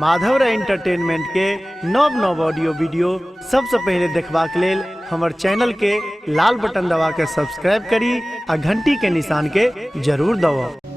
Madhav entertainment के नव नव ऑडियो वीडियो सबसे पहले देखबाक लेल हमर चैनल के लाल बटन दबा के सब्सक्राइब करी आ घंटी के निशान के जरूर दबाओ।